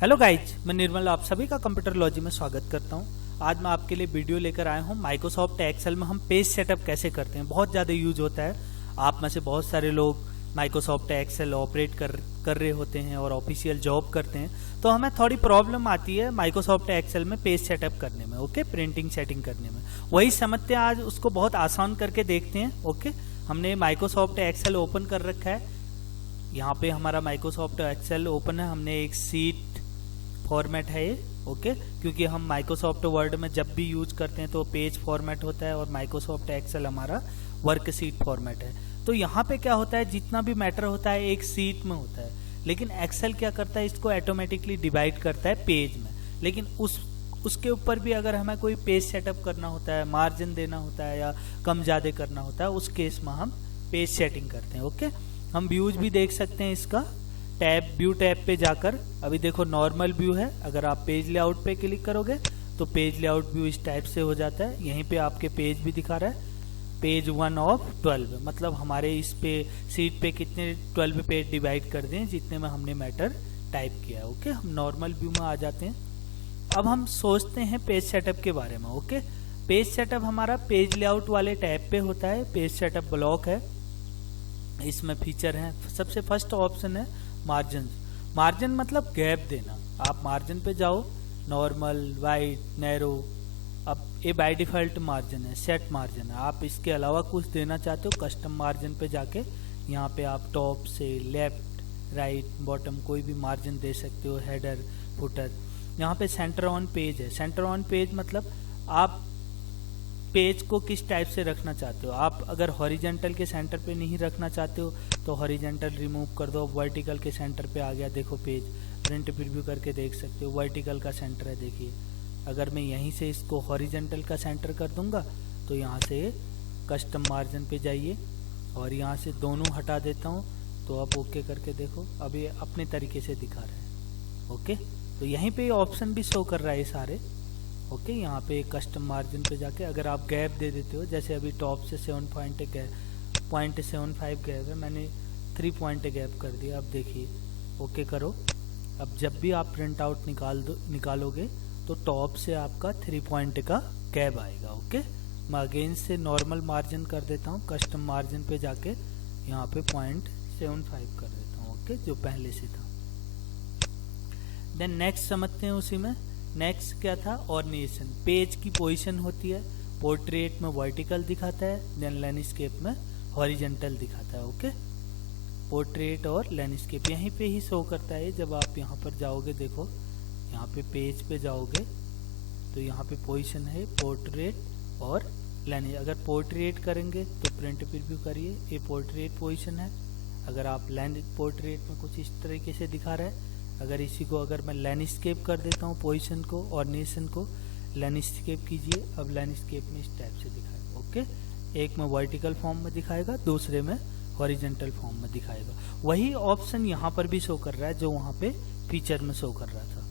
Hello guys, मैं निर्मल आप सभी का कंप्यूटर लॉजी में स्वागत करता हूं। आज मैं आपके लिए वीडियो लेकर आया हूं माइक्रोसॉफ्ट एक्सेल में हम पेज सेटअप कैसे करते हैं। बहुत ज़्यादा यूज होता है। आप में से बहुत सारे लोग माइक्रोसॉफ्ट एक्सेल ऑपरेट कर रहे होते हैं और ऑफिशियल जॉब करते हैं, तो हमें थोड़ी प्रॉब्लम आती है माइक्रोसॉफ्ट एक्सेल में पेज सेटअप करने में। ओके, प्रिंटिंग सेटिंग करने में वही समझते हैं। आज उसको बहुत आसान करके देखते हैं। ओके, हमने माइक्रोसॉफ्ट एक्सेल ओपन कर रखा है। यहाँ पे हमारा माइक्रोसॉफ्ट एक्सेल ओपन है। हमने एक सीट फॉर्मेट है ये। ओके, क्योंकि हम माइक्रोसॉफ्ट वर्ड में जब भी यूज करते हैं तो पेज फॉर्मेट होता है और माइक्रोसॉफ्ट एक्सेल हमारा वर्कशीट फॉर्मेट है। तो यहाँ पे क्या होता है, जितना भी मैटर होता है एक सीट में होता है, लेकिन एक्सेल क्या करता है, इसको ऑटोमेटिकली डिवाइड करता है पेज में। लेकिन उसके ऊपर भी अगर हमें कोई पेज सेटअप करना होता है, मार्जिन देना होता है या कम ज्यादा करना होता है, उस केस में हम पेज सेटिंग करते हैं। ओके, हम व्यूज भी देख सकते हैं इसका। टैब व्यू टैब पे जाकर अभी देखो नॉर्मल व्यू है। अगर आप पेज लेआउट पे क्लिक करोगे तो पेज लेआउट व्यू इस टाइप से हो जाता है। यहीं पे आपके पेज भी दिखा रहा है, पेज 1 of 12, मतलब हमारे इस पे सीट पे कितने 12 पेज डिवाइड कर दें जितने में हमने मैटर टाइप किया है। ओके, हम नॉर्मल व्यू में आ जाते हैं। अब हम सोचते हैं पेज सेटअप के बारे में। ओके, पेज सेटअप हमारा पेज लेआउट वाले टैब पे होता है। पेज सेटअप ब्लॉक है, इसमें फीचर है। सबसे फर्स्ट ऑप्शन है मार्जिन। मार्जिन मतलब गैप देना। आप मार्जिन पे जाओ, नॉर्मल, वाइड, नैरो। अब ये बाय डिफॉल्ट मार्जिन है, सेट मार्जिन है। आप इसके अलावा कुछ देना चाहते हो, कस्टम मार्जिन पे जाके यहाँ पे आप टॉप से लेफ्ट, राइट, बॉटम कोई भी मार्जिन दे सकते हो। Header, footer. यहाँ पे सेंटर ऑन पेज है। सेंटर ऑन पेज मतलब आप पेज को किस टाइप से रखना चाहते हो। आप अगर हॉरिजेंटल के सेंटर पे नहीं रखना चाहते हो तो हॉरिजेंटल रिमूव कर दो। वर्टिकल के सेंटर पे आ गया, देखो पेज। प्रिंट प्रीव्यू करके देख सकते हो, वर्टिकल का सेंटर है। देखिए, अगर मैं यहीं से इसको हॉरिजेंटल का सेंटर कर दूंगा तो यहाँ से कस्टम मार्जिन पे जाइए और यहाँ से दोनों हटा देता हूँ तो आप ओके करके देखो, अब ये अपने तरीके से दिखा रहा है। ओके, तो यहीं पे ऑप्शन भी शो कर रहा है सारे। ओके, यहाँ पे कस्टम मार्जिन पे जाके अगर आप गैप दे देते हो, जैसे अभी टॉप से 7.75 गैप है, मैंने 3 पॉइंट गैप कर दिया। अब देखिए, ओके करो। अब जब भी आप प्रिंट आउट निकालोगे तो टॉप से आपका 3 पॉइंट का गैप आएगा। ओके, मैं अगेन से नॉर्मल मार्जिन कर देता हूँ। कस्टम मार्जिन पे जाके यहाँ पे 0.75 कर देता हूँ। ओके, जो पहले से था। देन नेक्स्ट समझते हैं उसी में। नेक्स्ट क्या था, ऑर्डिनेशन। पेज की पोजीशन होती है। पोर्ट्रेट में वर्टिकल दिखाता है, देन लैंडस्केप में हॉरिजेंटल दिखाता है। ओके, पोर्ट्रेट और लैंडस्केप यहीं पे ही शो करता है। जब आप यहाँ पर जाओगे, देखो यहाँ पे पेज पे जाओगे तो यहाँ पे पोजीशन है पोर्ट्रेट और लैंड। अगर पोर्ट्रेट करेंगे तो प्रिंट प्रीव्यू करिए, ये पोर्ट्रेट पोजीशन है। अगर आप पोर्ट्रेट में कुछ इस तरीके से दिखा रहा है। अगर इसी को अगर मैं लैंडस्केप कर देता हूँ, पोजीशन को और नेशन को लैंडस्केप कीजिए। अब लैंडस्केप में इस टाइप से दिखाएगा। ओके, एक में वर्टिकल फॉर्म में दिखाएगा, दूसरे में हॉरिजेंटल फॉर्म में दिखाएगा। वही ऑप्शन यहाँ पर भी शो कर रहा है जो वहाँ पे फीचर में शो कर रहा था।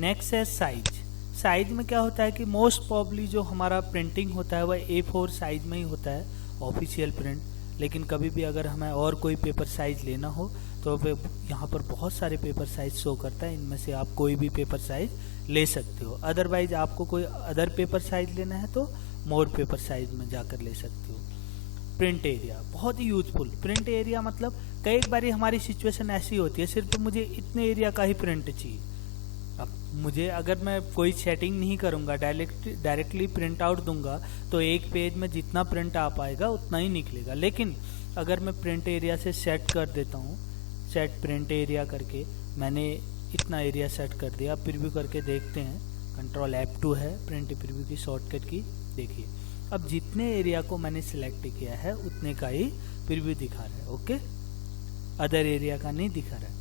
नेक्स्ट है साइज। साइज में क्या होता है कि मोस्ट प्रॉब्ली जो हमारा प्रिंटिंग होता है वह A4 साइज में ही होता है, ऑफिशियल प्रिंट। लेकिन कभी भी अगर हमें और कोई पेपर साइज लेना हो तो यहाँ पर बहुत सारे पेपर साइज शो करता है। इनमें से आप कोई भी पेपर साइज ले सकते हो। अदरवाइज आपको कोई अदर पेपर साइज लेना है तो मोर पेपर साइज में जाकर ले सकते हो। प्रिंट एरिया बहुत ही यूजफुल। प्रिंट एरिया मतलब कई बार हमारी सिचुएशन ऐसी होती है, सिर्फ मुझे इतने एरिया का ही प्रिंट चाहिए। अब मुझे अगर मैं कोई सेटिंग नहीं करूंगा, डायरेक्टली प्रिंट आउट दूंगा तो एक पेज में जितना प्रिंट आ पाएगा उतना ही निकलेगा। लेकिन अगर मैं प्रिंट एरिया से सेट कर देता हूँ, सेट प्रिंट एरिया करके मैंने इतना एरिया सेट कर दिया। प्रीव्यू करके देखते हैं, कंट्रोल F2 है प्रिंट प्रीव्यू की शॉर्टकट की। देखिए, अब जितने एरिया को मैंने सिलेक्ट किया है उतने का ही प्रीव्यू दिखा रहा है। ओके, अदर एरिया का नहीं दिखा रहा है।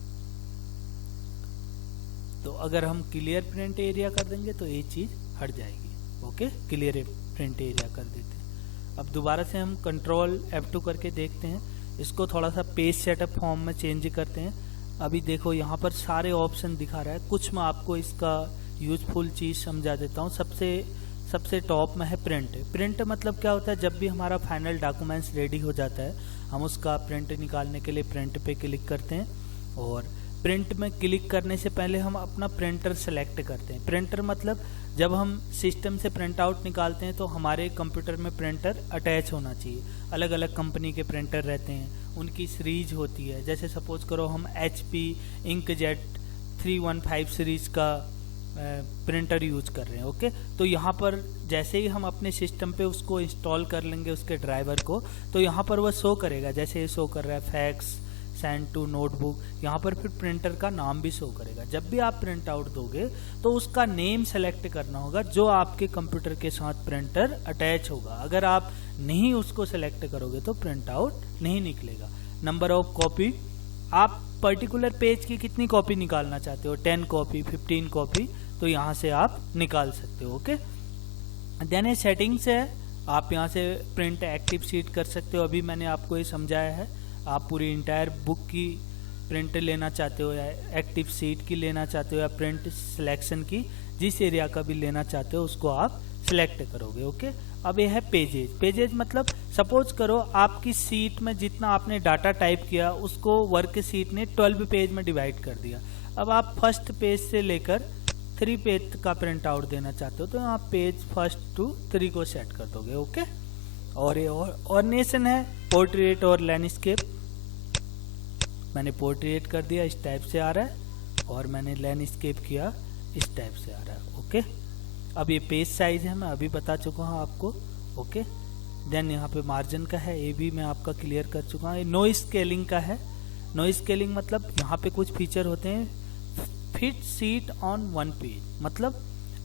तो अगर हम क्लियर प्रिंट एरिया कर देंगे तो ये चीज हट जाएगी। ओके, क्लियर प्रिंट एरिया कर देते हैं। अब दोबारा से हम कंट्रोल F2 करके देखते हैं। इसको थोड़ा सा पेज सेटअप फॉर्म में चेंज करते हैं। अभी देखो यहाँ पर सारे ऑप्शन दिखा रहा है। कुछ मैं आपको इसका यूजफुल चीज समझा देता हूँ। सबसे टॉप में है प्रिंट। प्रिंट मतलब क्या होता है, जब भी हमारा फाइनल डॉक्यूमेंट्स रेडी हो जाता है हम उसका प्रिंट निकालने के लिए प्रिंट पे क्लिक करते हैं और प्रिंट में क्लिक करने से पहले हम अपना प्रिंटर सेलेक्ट करते हैं। प्रिंटर मतलब जब हम सिस्टम से प्रिंट आउट निकालते हैं तो हमारे कंप्यूटर में प्रिंटर अटैच होना चाहिए। अलग अलग कंपनी के प्रिंटर रहते हैं, उनकी सीरीज होती है। जैसे सपोज करो हम HP इंकजेट 315 सीरीज का प्रिंटर यूज कर रहे हैं। ओके, तो यहाँ पर जैसे ही हम अपने सिस्टम पे उसको इंस्टॉल कर लेंगे उसके ड्राइवर को, तो यहाँ पर वह शो करेगा। जैसे ये शो कर रहा है फैक्स सेंड टू नोटबुक, यहाँ पर फिर प्रिंटर का नाम भी शो करेगा। जब भी आप प्रिंट आउट दोगे तो उसका नेम सेलेक्ट करना होगा जो आपके कंप्यूटर के साथ प्रिंटर अटैच होगा। अगर आप नहीं उसको सेलेक्ट करोगे तो प्रिंट आउट नहीं निकलेगा। नंबर ऑफ कॉपी, आप पर्टिकुलर पेज की कितनी कॉपी निकालना चाहते हो, 10 कॉपी 15 कॉपी, तो यहाँ से आप निकाल सकते हो। ओके, देन ये सेटिंग्स है, आप यहाँ से प्रिंट एक्टिव शीट कर सकते हो। अभी मैंने आपको ये समझाया है। आप पूरी इंटायर बुक की प्रिंट लेना चाहते हो या एक्टिव शीट की लेना चाहते हो या प्रिंट सिलेक्शन की, जिस एरिया का भी लेना चाहते हो उसको आप सिलेक्ट करोगे। ओके, अब ये है पेजेज। पेजेज मतलब सपोज करो आपकी सीट में जितना आपने डाटा टाइप किया उसको वर्क सीट ने 12 पेज में डिवाइड कर दिया। अब आप फर्स्ट पेज से लेकर 3 पेज का प्रिंट आउट देना चाहते हो तो आप पेज 1 to 3 को सेट कर दोगे। ओके, और ये ऑर्डिनेशन है, पोर्ट्रेट और लैंडस्केप। मैंने पोर्ट्रेट कर दिया, इस टाइप से आ रहा है, और मैंने लैंडस्केप किया, इस टाइप से आ रहा है। ओके, अब ये पेज साइज है, मैं अभी बता चुका हूँ आपको। ओके, देन यहाँ पे मार्जिन का है, ये भी मैं आपका क्लियर कर चुका हूँ। ये नॉइज स्केलिंग का है। नॉइज स्केलिंग मतलब यहाँ पे कुछ फीचर होते हैं, fit seat on one page, मतलब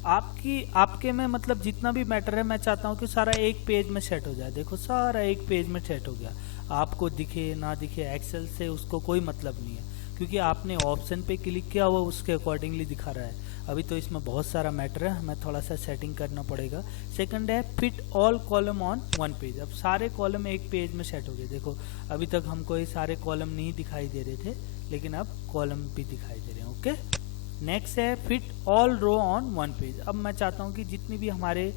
आपके में मतलब जितना भी मैटर है मैं चाहता हूँ कि सारा एक पेज में सेट हो जाए। देखो सारा एक पेज में सेट हो गया, आपको दिखे ना दिखे एक्सेल से उसको कोई मतलब नहीं है, क्योंकि आपने ऑप्शन पे क्लिक किया हुआ उसके अकॉर्डिंगली दिखा रहा है। अभी तो इसमें बहुत सारा मैटर है, हमें थोड़ा सा सेटिंग करना पड़ेगा। सेकंड है fit all column on one page. अब सारे कॉलम एक पेज में सेट हो गए। देखो अभी तक हमको ये सारे कॉलम नहीं दिखाई दे रहे थे, लेकिन अब कॉलम भी दिखाई दे रहे हैं। ओके, नेक्स्ट है fit all row on one page. अब मैं चाहता हूँ कि जितनी भी हमारे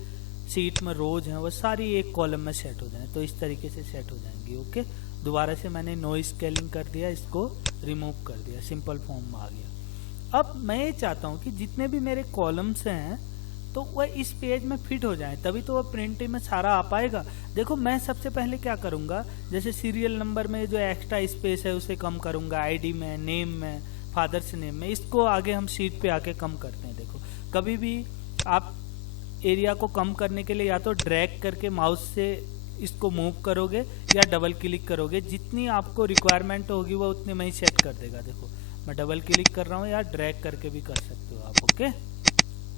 सीट में रोज हैं वो सारी एक कॉलम में सेट हो जाए, तो इस तरीके से सेट हो जाएंगी। ओके, दोबारा से मैंने नॉइज स्केलिंग कर दिया, इसको रिमूव कर दिया, सिंपल फॉर्म में आ गया। अब मैं ये चाहता हूँ कि जितने भी मेरे कॉलम्स हैं तो वह इस पेज में फिट हो जाएं, तभी तो वह प्रिंटिंग में सारा आ पाएगा। देखो मैं सबसे पहले क्या करूँगा, जैसे सीरियल नंबर में जो एक्स्ट्रा स्पेस है उसे कम करूँगा, ID में, नेम में, फादर्स नेम में, इसको आगे हम शीट पे आके कम करते हैं। देखो कभी भी आप एरिया को कम करने के लिए या तो ड्रैग करके माउस से इसको मूव करोगे या डबल क्लिक करोगे, जितनी आपको रिक्वायरमेंट होगी वो उतने में ही सेट कर देगा। देखो मैं डबल क्लिक कर रहा हूँ या ड्रैग करके भी कर सकते हो आप। ओके,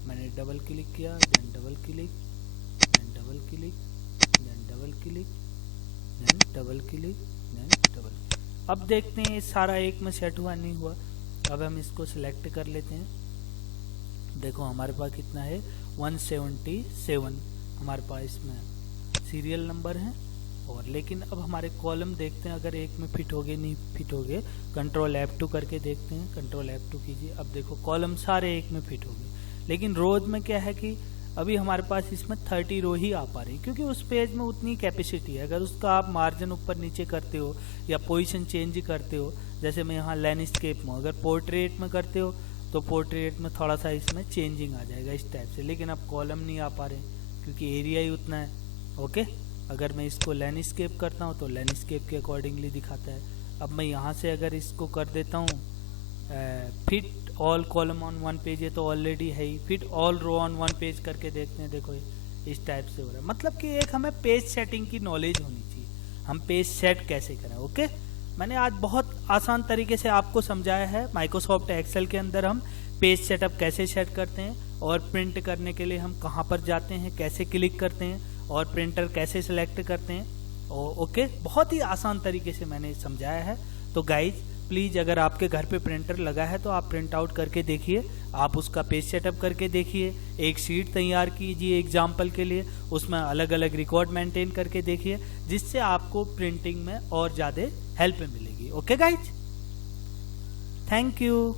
मैंने डबल क्लिक किया, then double click, then double click, then double click, then double click, then double. अब देखते हैं सारा एक में सेट हुआ नहीं हुआ। अब हम इसको सिलेक्ट कर लेते हैं। देखो हमारे पास कितना है, 177 हमारे पास इसमें सीरियल नंबर है। और लेकिन अब हमारे कॉलम देखते हैं अगर एक में फिट हो गए नहीं फिट हो गए। कंट्रोल F2 करके देखते हैं, कंट्रोल F2 कीजिए। अब देखो कॉलम सारे एक में फिट हो गए, लेकिन रोज में क्या है कि अभी हमारे पास इसमें 30 रो ही आ पा रही, क्योंकि उस पेज में उतनी कैपेसिटी है। अगर उसका आप मार्जिन ऊपर नीचे करते हो या पोजीशन चेंज करते हो, जैसे मैं यहाँ लैंडस्केप में, अगर पोर्ट्रेट में करते हो तो पोर्ट्रेट में थोड़ा सा इसमें चेंजिंग आ जाएगा इस टाइप से, लेकिन अब कॉलम नहीं आ पा रहे क्योंकि एरिया ही उतना है। ओके, अगर मैं इसको लैंडस्केप करता हूँ तो लैंडस्केप के अकॉर्डिंगली दिखाता है। अब मैं यहाँ से अगर इसको कर देता हूँ fit all column on one page, ये तो ऑलरेडी है ही। Fit all row on one page करके देखते हैं, देखो इस टाइप से हो रहा है। मतलब कि एक हमें पेज सेटिंग की नॉलेज होनी चाहिए, हम पेज सेट कैसे करें। ओके, मैंने आज बहुत आसान तरीके से आपको समझाया है माइक्रोसॉफ्ट एक्सेल के अंदर हम पेज सेटअप कैसे सेट करते हैं, और प्रिंट करने के लिए हम कहाँ पर जाते हैं, कैसे क्लिक करते हैं, और प्रिंटर कैसे सिलेक्ट करते हैं। ओके, बहुत ही आसान तरीके से मैंने समझाया है। तो गाइज प्लीज़ अगर आपके घर पे प्रिंटर लगा है तो आप प्रिंट आउट करके देखिए, आप उसका पेज सेटअप करके देखिए, एक शीट तैयार कीजिए एग्जाम्पल के लिए, उसमें अलग अलग रिकॉर्ड मेंटेन करके देखिए, जिससे आपको प्रिंटिंग में और ज़्यादा हेल्प मिलेगी। Okay guys, thank you.